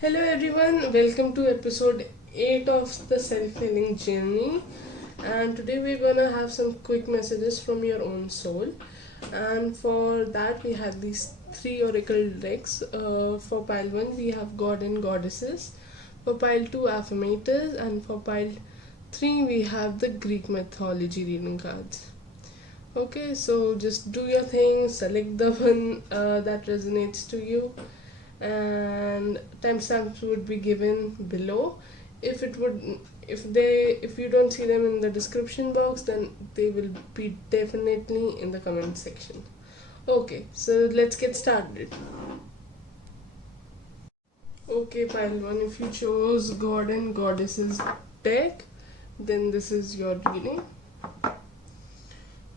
Hello everyone, welcome to episode 8 of the self-healing journey. And today we're gonna have some quick messages from your own soul. And for that, we have these three oracle decks. For pile 1, we have God and Goddesses. For pile 2, Affirmators. And for pile 3, we have the Greek mythology reading cards. Okay, so just do your thing, select the one that resonates to you, and timestamps would be given below. If it would, if you don't see them in the description box, then they will be definitely in the comment section. Okay, so let's get started. Okay, pile one, if you chose God and Goddesses deck, then this is your reading.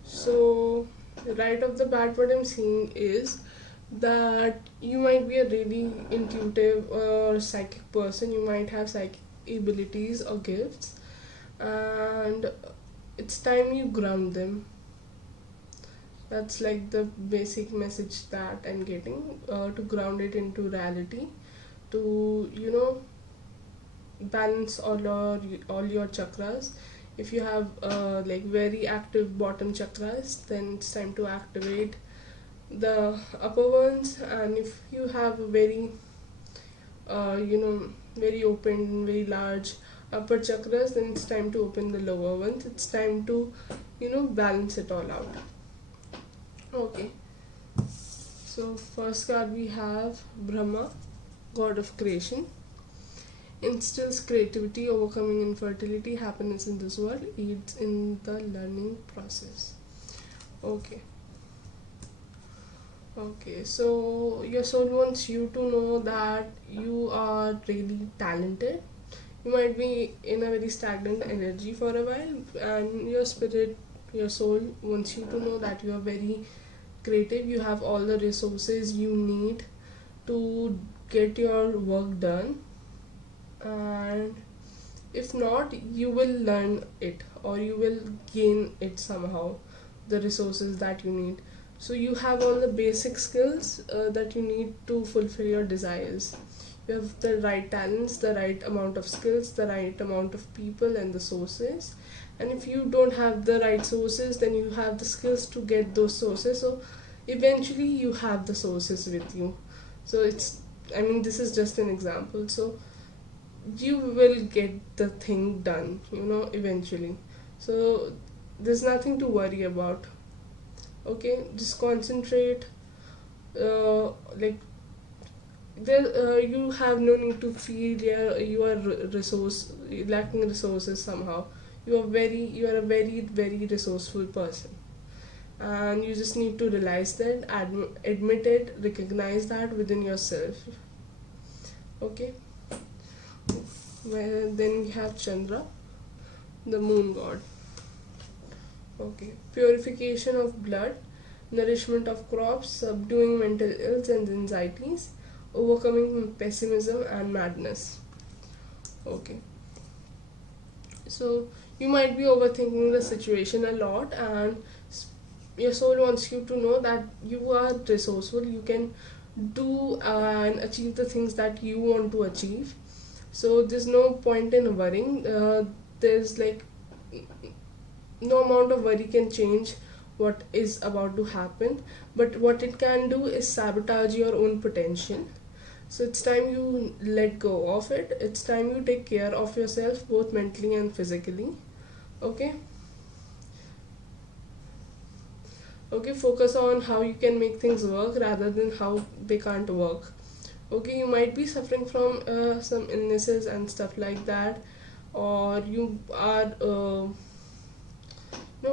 So, right off the bat, what I'm seeing is that you might be a really intuitive or psychic person. You might have psychic abilities or gifts, and it's time you ground them. That's like the basic message that I'm getting, to ground it into reality, to balance all your chakras. If you have like very active bottom chakras, then it's time to activate the upper ones. And if you have a very very open, very large upper chakras, then it's time to open the lower ones. It's time to balance it all out. Okay, so first card we have Brahma, god of creation. Instills creativity, overcoming infertility, happiness in this world, aids in the learning process. Okay. Okay, so your soul wants you to know that you are really talented. You might be in a very stagnant energy for a while, and your spirit, your soul wants you to know that you are very creative. You have all the resources you need to get your work done, and if not, you will learn it or you will gain it somehow, the resources that you need. So you have all the basic skills that you need to fulfill your desires. You have the right talents, the right amount of skills, the right amount of people, and the sources. And if you don't have the right sources, then you have the skills to get those sources. So eventually you have the sources with you. So this is just an example. So you will get the thing done, eventually. So there's nothing to worry about. Okay, just concentrate. Like there, you have no need to feel you are resource lacking resources somehow. You are a very resourceful person, and you just need to realize that, admit it, recognize that within yourself. Okay. Well, then we have Chandra, the moon god. Okay, purification of blood, nourishment of crops, subduing mental ills and anxieties, overcoming pessimism and madness. Okay, so you might be overthinking the situation a lot, and your soul wants you to know that you are resourceful. You can do and achieve the things that you want to achieve. So there's no point in worrying. There's like no amount of worry can change what is about to happen, but what it can do is sabotage your own potential. So it's time you let go of it. It's time you take care of yourself, both mentally and physically. Okay. Okay, focus on how you can make things work rather than how they can't work. Okay, you might be suffering from some illnesses and stuff like that, or you are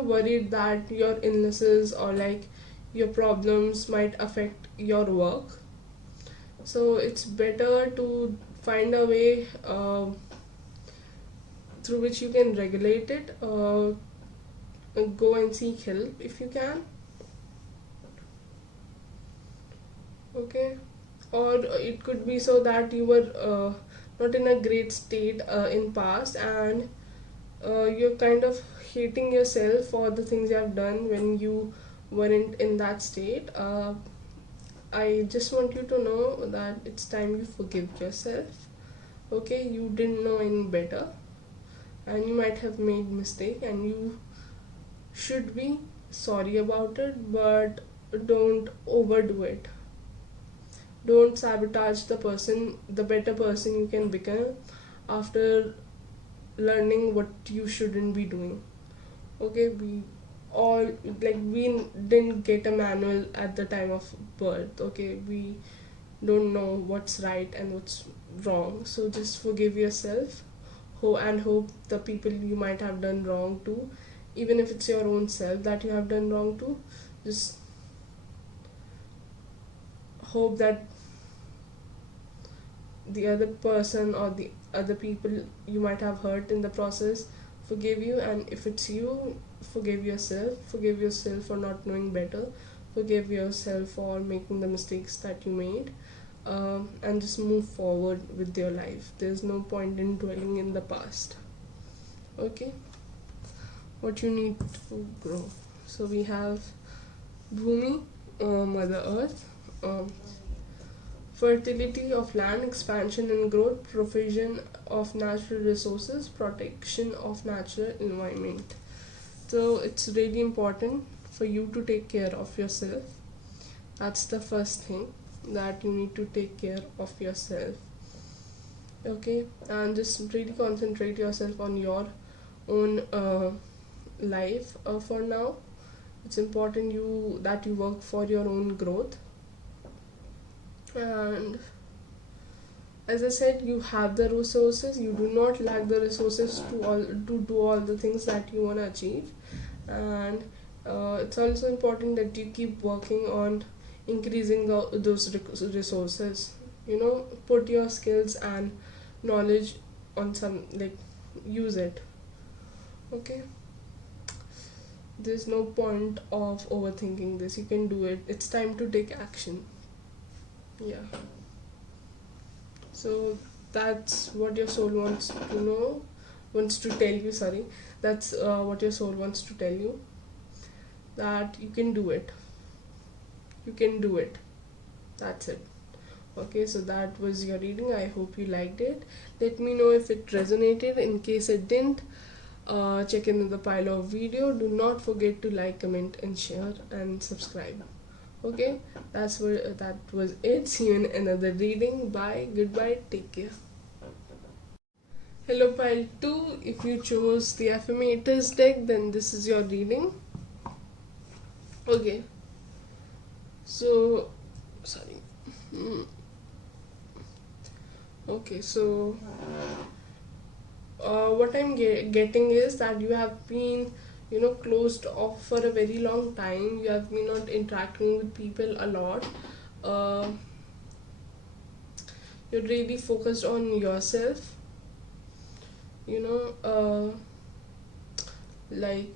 worried that your illnesses or like your problems might affect your work. So it's better to find a way through which you can regulate it. Go and seek help if you can. Okay, or it could be so that you were not in a great state in past, and you're kind of hating yourself for the things you have done when you weren't in that state. I just want you to know that it's time you forgive yourself. Okay, you didn't know any better, and you might have made mistake, and you should be sorry about it, but don't overdo it. Don't sabotage the better person you can become after learning what you shouldn't be doing. Okay, we all, like, we didn't get a manual at the time of birth. Okay, we don't know what's right and what's wrong, so just forgive yourself. And hope the people you might have done wrong to, even if it's your own self that you have done wrong to, just hope that the other person or the other people you might have hurt in the process forgive you. And if it's you, forgive yourself for not knowing better, forgive yourself for making the mistakes that you made, and just move forward with your life. There's no point in dwelling in the past. Okay, what you need to grow. So we have Bhumi, Mother Earth, fertility of land, expansion and growth, provision of natural resources, protection of natural environment. So it's really important for you to take care of yourself. That's the first thing, that you need to take care of yourself. Okay, and just really concentrate yourself on your own life for now. It's important you work for your own growth. And as I said, you have the resources, you do not lack the resources to do all the things that you want to achieve. And it's also important that you keep working on increasing those resources. Put your skills and knowledge on some, like, use it. Okay, there's no point of overthinking this. You can do it. It's time to take action. Yeah, so that's what your soul wants to tell you. Sorry, that's what your soul wants to tell you, that you can do it. You can do it. That's it. Okay, so that was your reading. I hope you liked it. Let me know if it resonated. In case it didn't, check in the pile of video. Do not forget to like, comment and share and subscribe. Okay, that was it. See you in another reading. Bye, goodbye, take care. Hello, pile 2. If you chose the Affirmators deck, then this is your reading. Okay, so sorry. Okay, so what I'm getting is that you have been closed off for a very long time. You have been not interacting with people a lot. uh, you're really focused on yourself, you know uh, like,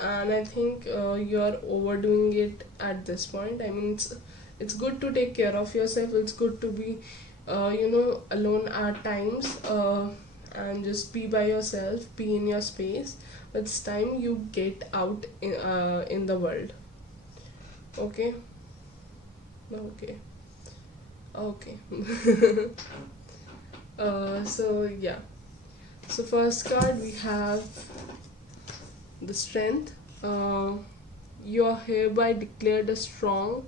and I think you're overdoing it at this point. I mean, it's good to take care of yourself. It's good to be alone at times, and just be by yourself, be in your space. But it's time you get out in the world. Okay, okay, okay. So yeah, so first card we have the Strength. You are hereby declared a strong,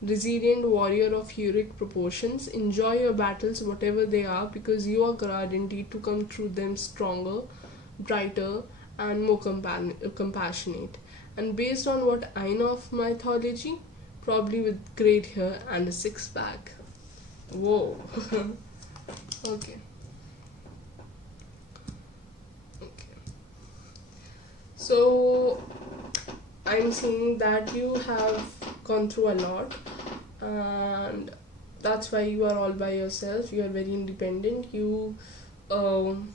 resilient warrior of heroic proportions. Enjoy your battles, whatever they are, because you are guaranteed to come through them stronger, brighter, and more compassionate. And based on what I know of mythology, probably with great hair and a six pack. Whoa. Okay. Okay. So I'm seeing that you have gone through a lot, and that's why you are all by yourself. You are very independent. Um,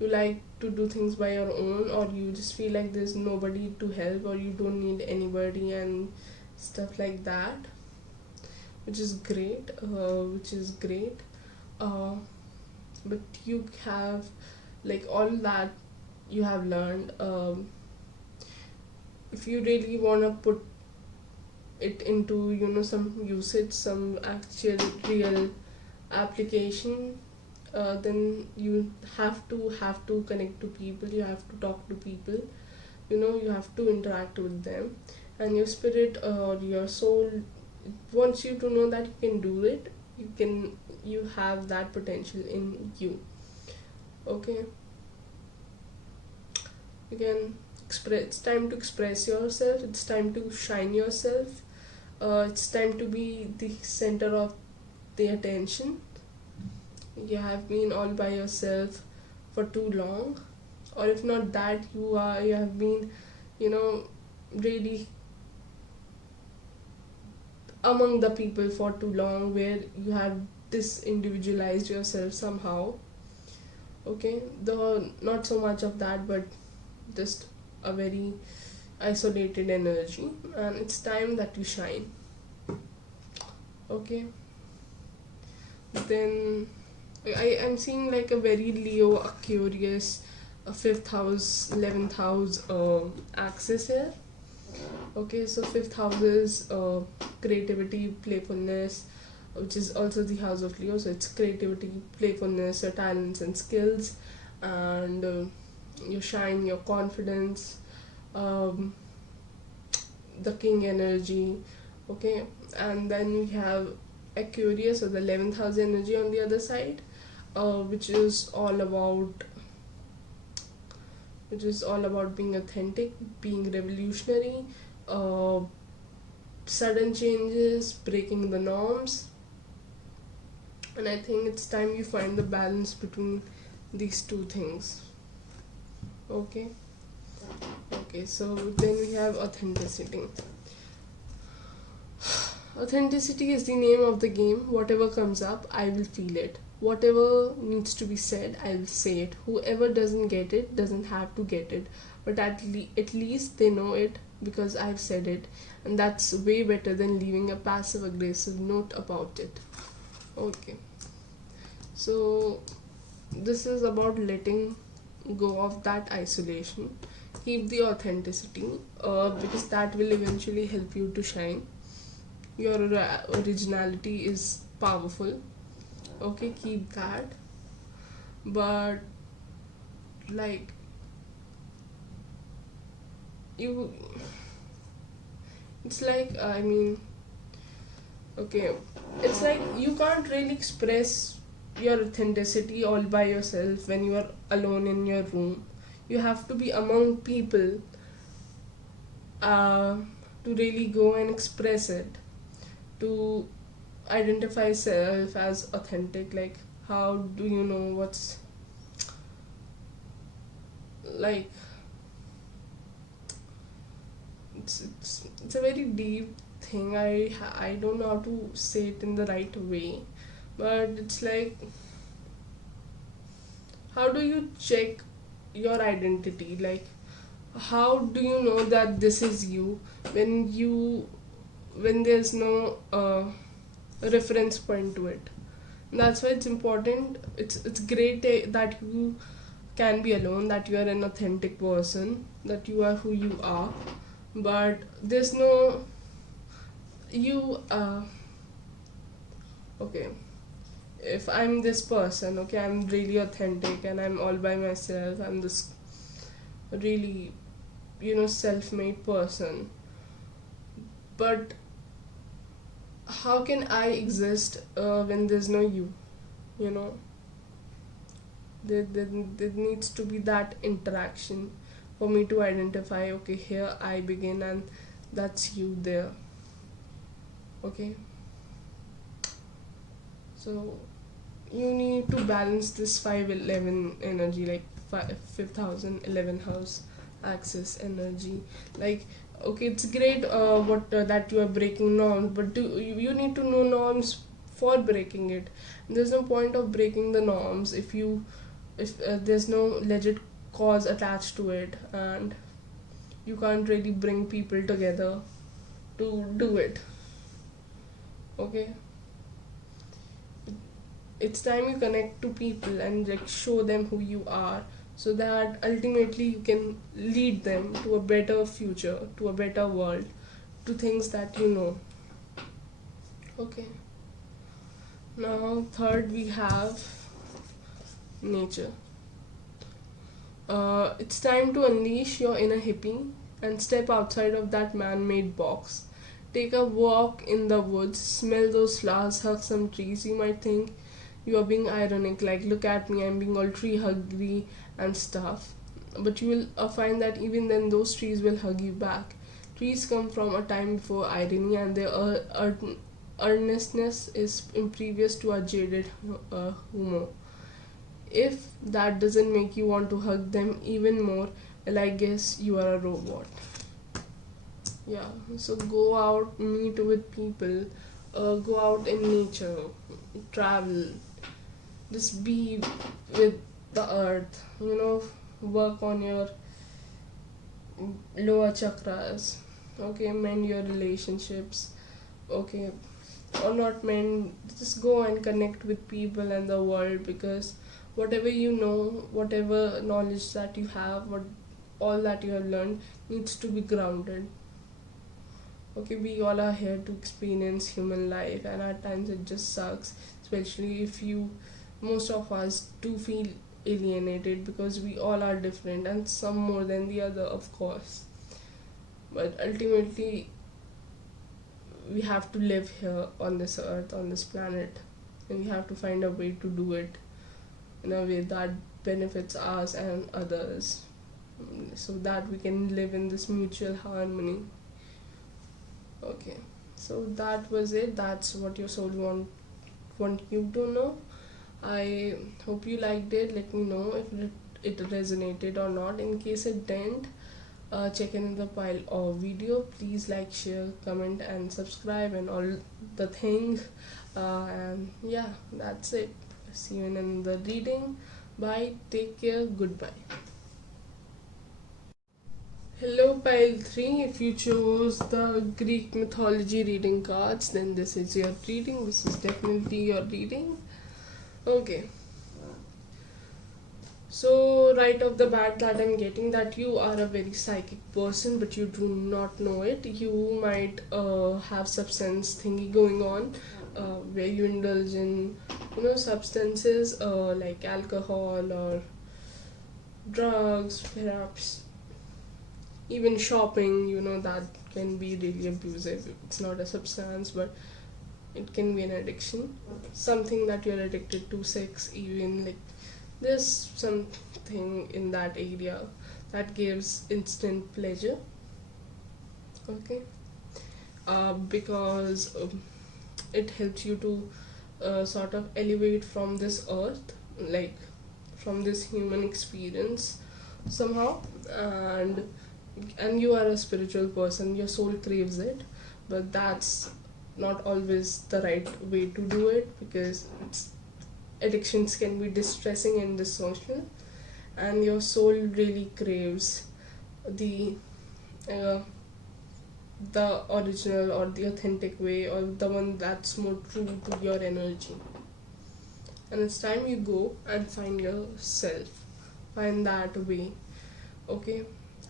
you like to do things by your own, or you just feel like there's nobody to help, or you don't need anybody and stuff like that, which is great. Uh, but you have, like, all that you have learned. If you really want to put it into some usage, some actual real application. Then you have to connect to people, you have to talk to people, you have to interact with them. And your spirit or your soul wants you to know that you can do it. You have that potential in you. Okay, you can express. It's time to express yourself, it's time to shine yourself. It's time to be the center of the attention. You have been all by yourself for too long, or if not that, you have been really among the people for too long, where you have disindividualized yourself somehow. Okay, the not so much of that, but just a very isolated energy, and it's time that you shine. Okay, then I am seeing like a very Leo, Aquarius, a fifth house, 11th house axis here. Okay, so fifth house is creativity, playfulness, which is also the house of Leo. So it's creativity, playfulness, your talents and skills, and your shine, your confidence, um, the king energy. Okay, and then we have Aquarius, or the 11th house energy on the other side, which is all about being authentic, being revolutionary, uh, sudden changes, breaking the norms. And I think it's time you find the balance between these two things. Okay, so then we have authenticity. Authenticity is the name of the game. Whatever comes up, I will feel it. Whatever needs to be said, I will say it. Whoever doesn't get it doesn't have to get it, but at least they know it because I've said it, and that's way better than leaving a passive aggressive note about it. Okay, so this is about letting go of that isolation. Keep the authenticity, because that will eventually help you to shine. Your originality is powerful. Okay, keep that. But like you it's like okay, it's like you can't really express your authenticity all by yourself when you are alone in your room. You have to be among people, uh, to really go and express it, to identify self as authentic. Like, how do you know what's like it's a very deep thing. I don't know how to say it in the right way, but it's like, how do you check your identity? Like, how do you know that this is you when there's no reference point to it? And that's why it's important. It's great that you can be alone, that you are an authentic person, that you are who you are, but there's no you okay, if I'm this person, okay, I'm really authentic and I'm all by myself, I'm this really self-made person, but how can I exist when there's no you? you know there needs to be that interaction for me to identify, okay, here I begin and that's you there. Okay, so you need to balance this 511 energy, like fifth house and 11th house axis energy. Like, okay, it's great what that you are breaking norms, but you need to know norms for breaking it. There's no point of breaking the norms if there's no legit cause attached to it, and you can't really bring people together to do it. Okay, it's time you connect to people and like show them who you are, so that ultimately you can lead them to a better future, to a better world, to things that you know. Okay, now third we have nature. It's time to unleash your inner hippie and step outside of that man made box. Take a walk in the woods, smell those flowers, hug some trees. You might think you are being ironic, like, look at me, I'm being all tree huggy and stuff. But you will find that even then, those trees will hug you back. Trees come from a time before irony, and their earnestness is impervious to our jaded humor. If that doesn't make you want to hug them even more, well, I guess you are a robot. Yeah, so go out, meet with people, go out in nature, travel, just be with the earth, work on your lower chakras, okay, mend your relationships, okay, or not mend, just go and connect with people and the world, because whatever you know, whatever knowledge that you have, what all that you have learned needs to be grounded. Okay, we all are here to experience human life, and at times it just sucks, especially if you, most of us do feel alienated, because we all are different, and some more than the other, of course. But ultimately, we have to live here on this earth, on this planet, and we have to find a way to do it in a way that benefits us and others, so that we can live in this mutual harmony. Okay, so that was it. That's what your soul want you to know. I hope you liked it. Let me know if it resonated or not. In case it didn't, check in the pile of video. Please like, share, comment, and subscribe, and all the things. And yeah, that's it. See you in the reading. Bye. Take care. Goodbye. Hello, pile 3. If you chose the Greek mythology reading cards, then this is your reading. This is definitely your reading. Okay. So, right off the bat, that I'm getting that you are a very psychic person, but you do not know it. You might have substance thingy going on, where you indulge in, substances like alcohol or drugs, perhaps even shopping, that can be really abusive. It's not a substance, but it can be an addiction, something that you're addicted to. Sex, even, like, there's something in that area that gives instant pleasure. Okay, because it helps you to sort of elevate from this earth, like from this human experience somehow. And you are a spiritual person, your soul craves it, but that's not always the right way to do it, because addictions can be distressing and dysfunctional, and your soul really craves the uh, the original or the authentic way, or the one that's more true to your energy. And it's time you go and find yourself, find that way. Okay,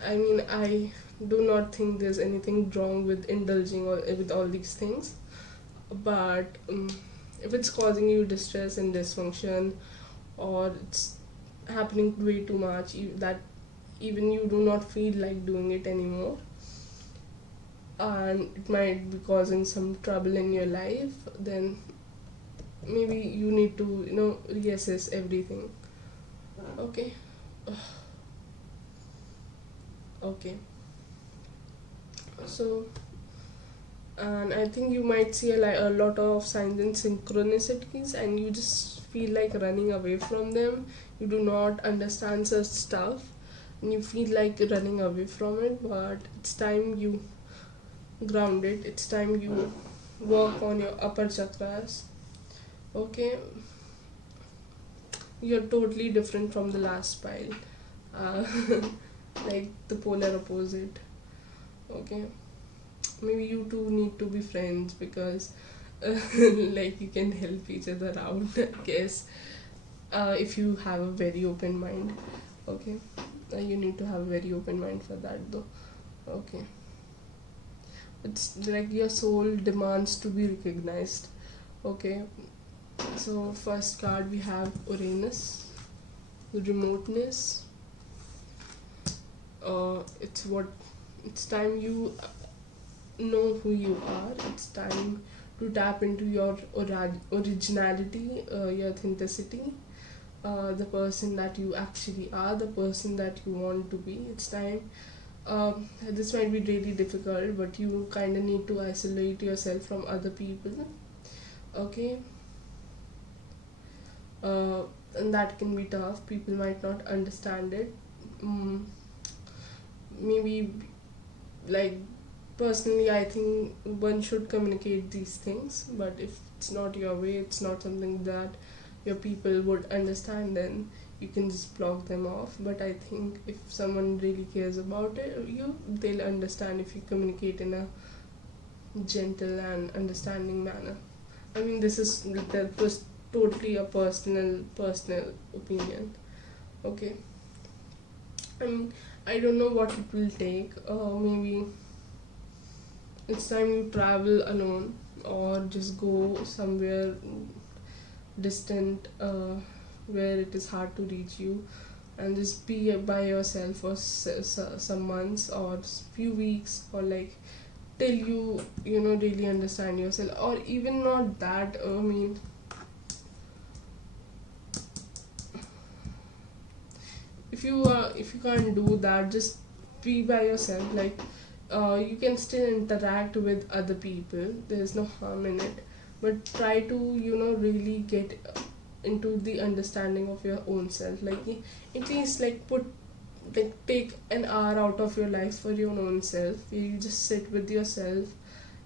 I mean, I do not think there's anything wrong with indulging or with all these things, but if it's causing you distress and dysfunction, or it's happening way too much, that even you do not feel like doing it anymore, and it might be causing some trouble in your life, then maybe you need to reassess everything. Okay. Okay, so, and I think you might see a lot of signs and synchronicities, and you just feel like running away from them. You do not understand such stuff, and you feel like running away from it, but it's time you ground it. It's time you work on your upper chakras. Okay, you're totally different from the last pile. uh, like the polar opposite. Okay, maybe you two need to be friends, because like, you can help each other out, I guess, if you have a very open mind. Okay, you need to have a very open mind for that, though. Okay, It's like your soul demands to be recognized. Okay, so first card we have Uranus, remoteness. It's time you know who you are. It's time to tap into your originality, your authenticity, the person that you actually are, the person that you want to be. It's time. This might be really difficult, but you kind of need to isolate yourself from other people. Okay, uh, and that can be tough. People might not understand it. Mm, maybe, like, personally, I think one should communicate these things, but if it's not your way, it's not something that your people would understand, then you can just block them off. But I think if someone really cares about you, they'll understand if you communicate in a gentle and understanding manner. I mean, that was totally a personal opinion. Okay. I mean, I don't know what it will take. Maybe it's time you travel alone or just go somewhere distant, where it is hard to reach you, and just be by yourself for some months or few weeks, or like till you really understand yourself, or even not that. I mean, if you can't do that, just be by yourself. Like, you can still interact with other people, there's no harm in it, but try to really get into the understanding of your own self. Like, at least, take an hour out of your life for your own self. You just sit with yourself,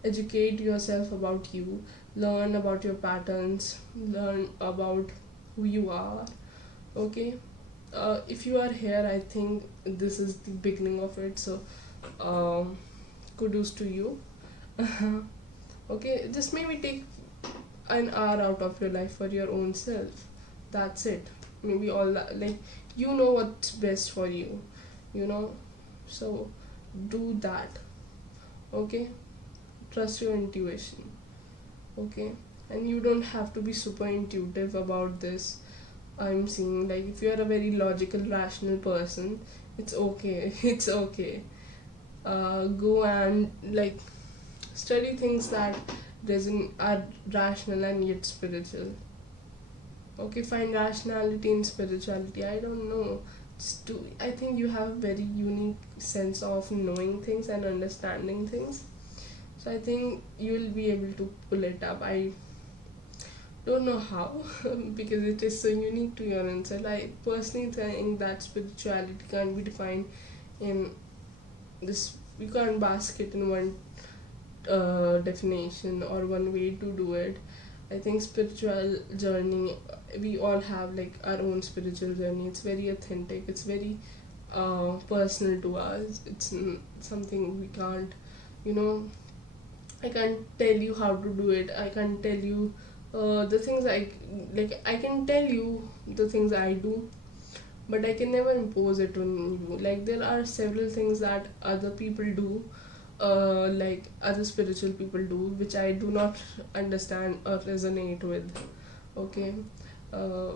educate yourself about you, learn about your patterns, learn about who you are. Okay, if you are here, I think this is the beginning of it. So, um, kudos to you. Okay, just maybe take an hour out of your life for your own self. That's it. Maybe all that, like, what's best for you, you know. So do that. Okay, trust your intuition. Okay, and you don't have to be super intuitive about this. I'm seeing, like, if you're a very logical, rational person, it's okay. It's okay. Go and, like, study things that doesn't are rational and yet spiritual. Okay, find rationality in spirituality. I don't know. I think you have a very unique sense of knowing things and understanding things. So I think you will be able to pull it up. I don't know how, because it is so unique to your insight. I personally think that spirituality can't be defined in this. You can't bask it in one definition or one way to do it. I think spiritual journey, we all have like our own spiritual journey. It's very authentic. It's very personal to us. It's something we can't, you know. I can't tell you how to do it. I can't tell you the things I like. I can tell you the things I do, but I can never impose it on you. Like, there are several things that other people do, like other spiritual people do, which I do not understand or resonate with. Okay, I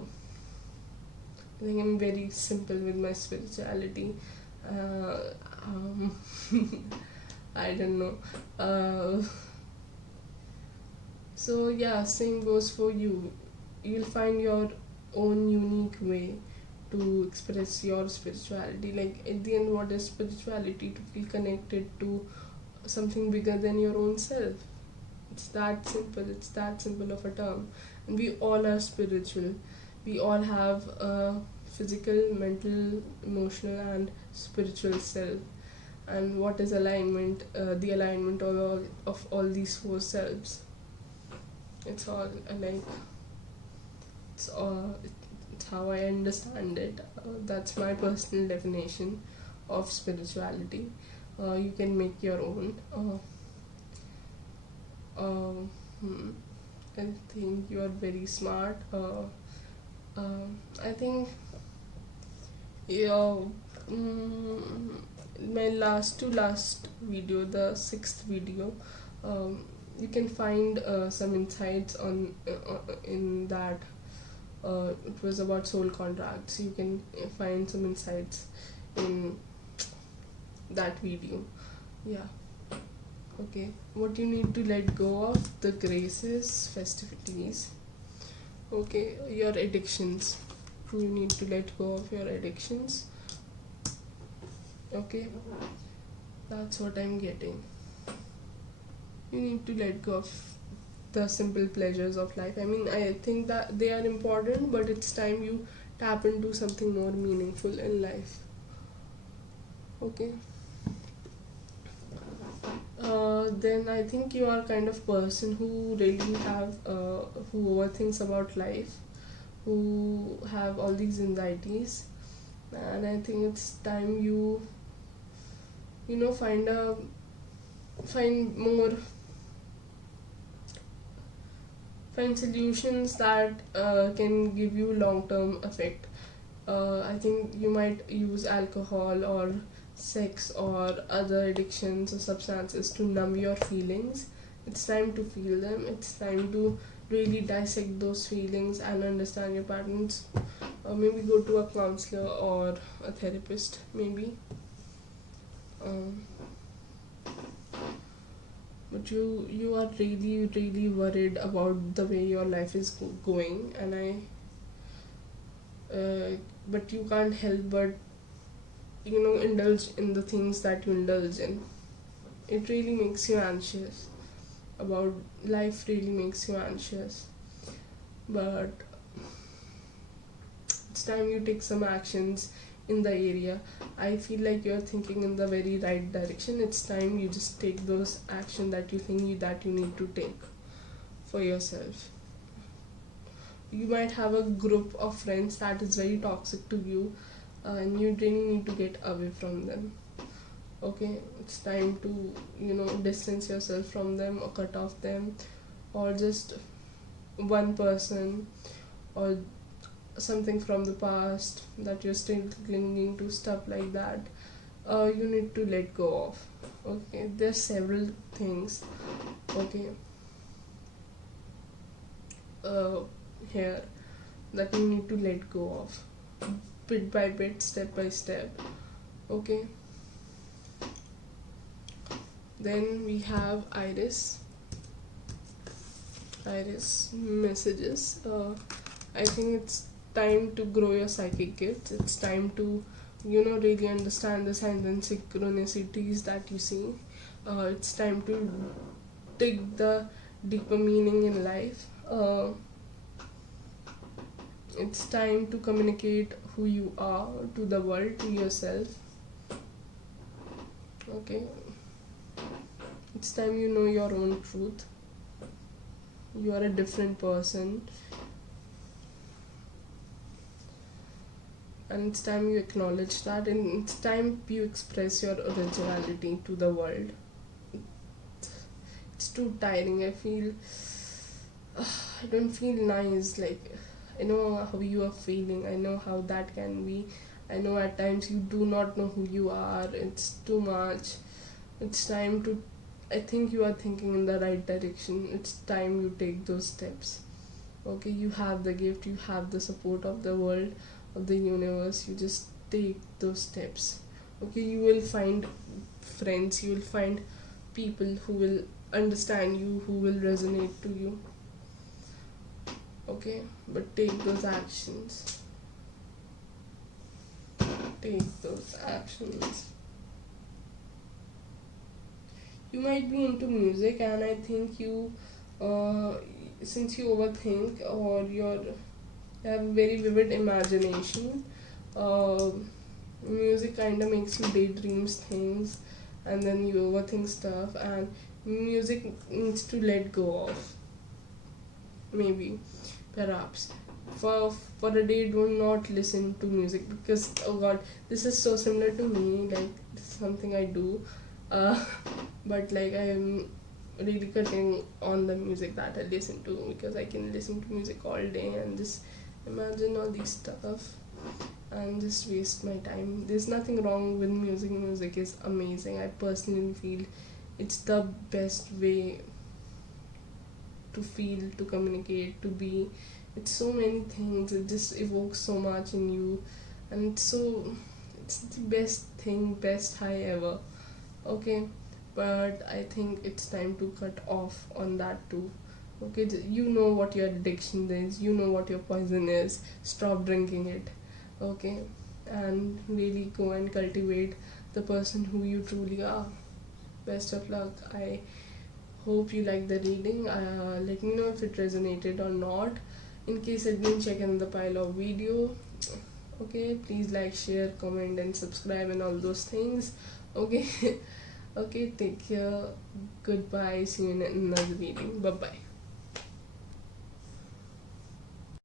think I'm very simple with my spirituality. Uh, um, I don't know. So yeah, same goes for you. You'll find your own unique way to express your spirituality. Like, at the end, what is spirituality? To feel connected to something bigger than your own self. It's that simple. It's that simple of a term. And we all are spiritual. We all have a physical, mental, emotional, and spiritual self. And what is alignment? The alignment of all these four selves. It's all like, it's all it's how I understand it. That's my personal definition of spirituality. You can make your own. Hmm. I think you are very smart. I think, yeah, mm, my last video, the sixth video, you can find some insights on in that. It was about soul contracts. You can find some insights in that video. Yeah. Okay, what you need to let go of: the graces, festivities. Okay, your addictions. You need to let go of your addictions. Okay, that's what I'm getting. You need to let go of the simple pleasures of life. I mean, I think that they are important, but it's time you tap into something more meaningful in life. Okay. Then I think you are kind of person who really have who overthinks about life, who have all these anxieties, and I think it's time you know find more find solutions that can give you long term effect. I think you might use alcohol or sex or other addictions or substances to numb your feelings. It's time to feel them. It's time to really dissect those feelings and understand your patterns. Maybe go to a counselor or a therapist, maybe. Um, but you are really worried about the way your life is going, and but you can't help but indulge in the things that you indulge in. It really makes you anxious about life, really makes you anxious, but it's time you take some actions in the area. I feel like you're thinking in the very right direction. It's time you just take those action that you think that you need to take for yourself. You might have a group of friends that is very toxic to you, and you really need to get away from them. Okay, it's time to distance yourself from them or cut off them, or just one person or something from the past that you're still clinging to, stuff like that. You need to let go of. Okay, there's several things. Okay, here that you need to let go of, bit by bit, step by step. Okay, then we have Iris messages. I think it's time to grow your psychic gifts. It's time to really understand the signs and synchronicities that you see. It's time to dig the deeper meaning in life. It's time to communicate who you are to the world, to yourself. Okay, it's time you know your own truth. You are a different person, and it's time you acknowledge that, and it's time you express your originality to the world. It's too tiring. I feel I don't feel nice. Like, I know how you are feeling. I know how that can be. I know at times you do not know who you are. It's too much. It's time to. I think you are thinking in the right direction. It's time you take those steps. Okay, you have the gift. You have the support of the world, of the universe. You just take those steps. Okay, you will find friends. You will find people who will understand you, who will resonate to you. Okay, but take those actions. Take those actions. You might be into music, and I think since you overthink, or you have a very vivid imagination, music kind of makes you daydreams things, and then you overthink stuff, and music needs to let go of. Maybe, perhaps, for a day, do not listen to music, because oh god, this is so similar to me. Like, this is something I do, but like I am really cutting on the music that I listen to, because I can listen to music all day and just imagine all these stuff. and just waste my time. There's nothing wrong with music. Music is amazing. I personally feel it's the best way to feel, to communicate, to be. It's so many things. It just evokes so much in you, and it's the best thing, best high ever. Okay, but I think it's time to cut off on that too. Okay, you know what your addiction is. You know what your poison is. Stop drinking it. Okay, and really go and cultivate the person who you truly are. Best of luck. I hope you like the reading. Let me know if it resonated or not. In case it didn't, check in the pile of video. Okay, please like, share, comment, and subscribe, and all those things. Okay, okay, take care. Goodbye. See you in another reading. Bye bye.